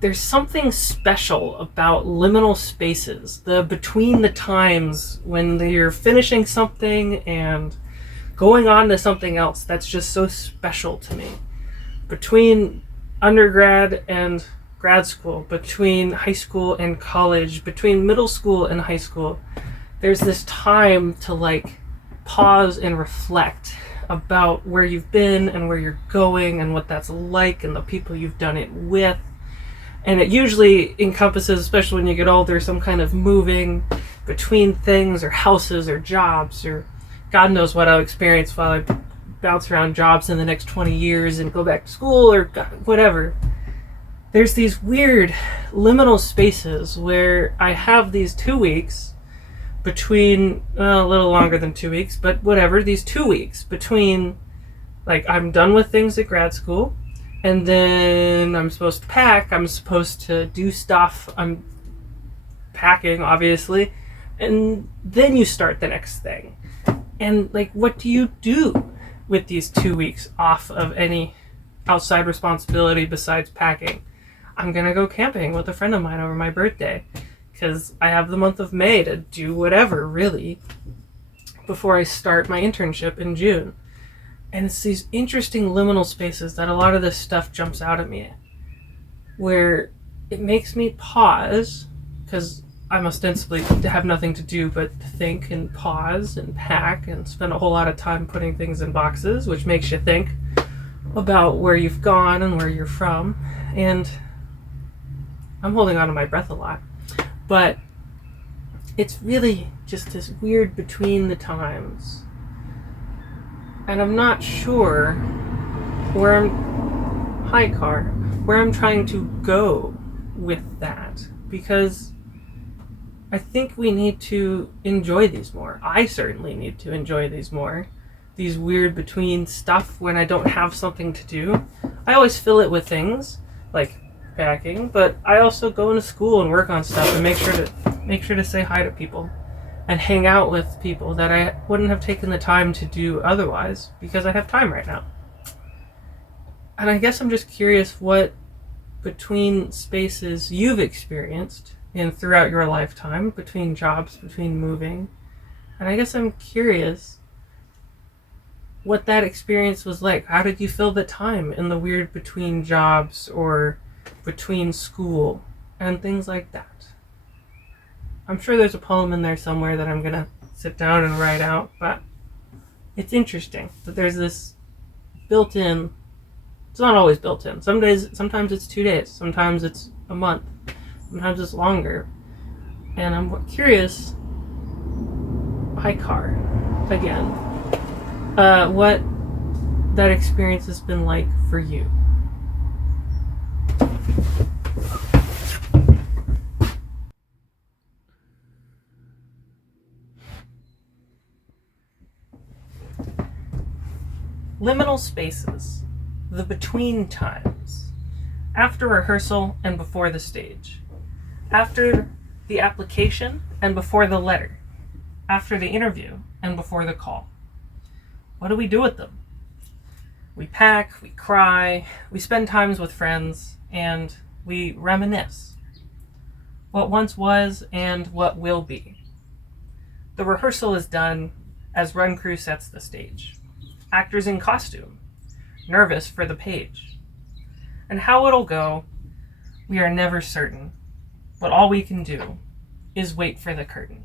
there's something special about liminal spaces, the between the times when you're finishing something and going on to something else. That's just so special to me. Between undergrad and grad school, between high school and college, between middle school and high school, there's this time to like pause and reflect about where you've been and where you're going and what that's like and the people you've done it with. And it usually encompasses, especially when you get older, some kind of moving between things or houses or jobs or God knows what I'll experience while I bounce around jobs in the next 20 years and go back to school or whatever. There's these weird liminal spaces where I have these 2 weeks between, a little longer than 2 weeks, but whatever, these 2 weeks between, like, I'm done with things at grad school, and then I'm supposed to pack, I'm supposed to do stuff, I'm packing, obviously, and then you start the next thing. And, like, what do you do with these 2 weeks off of any outside responsibility besides packing? I'm gonna go camping with a friend of mine over my birthday, because I have the month of May to do whatever, really, before I start my internship in June. And it's these interesting liminal spaces that a lot of this stuff jumps out at me, where it makes me pause, because I'm ostensibly have nothing to do but think and pause and pack and spend a whole lot of time putting things in boxes, which makes you think about where you've gone and where you're from. And I'm holding on to my breath a lot. But it's really just this weird between the times. And I'm not sure where where I'm trying to go with that. Because I think we need to enjoy these more. I certainly need to enjoy these more. These weird between stuff when I don't have something to do. I always fill it with things, like packing, but I also go into school and work on stuff and make sure to say hi to people and hang out with people that I wouldn't have taken the time to do otherwise because I have time right now. And I guess I'm just curious what between spaces you've experienced in throughout your lifetime, between jobs, between moving. And I guess I'm curious what that experience was like. How did you fill the time in the weird between jobs or between school and things like that? I'm sure there's a poem in there somewhere that I'm gonna sit down and write out, but it's interesting that there's this built-in. It's not always built in. Sometimes it's 2 days, sometimes it's a month, sometimes it's longer. And I'm curious, car again, what that experience has been like for you. Liminal spaces, the between times, after rehearsal and before the stage, after the application and before the letter, after the interview and before the call. What do we do with them? We pack, we cry, we spend times with friends, and we reminisce. What once was and what will be. The rehearsal is done as run crew sets the stage. Actors in costume, nervous for the page. And how it'll go, we are never certain, but all we can do is wait for the curtain.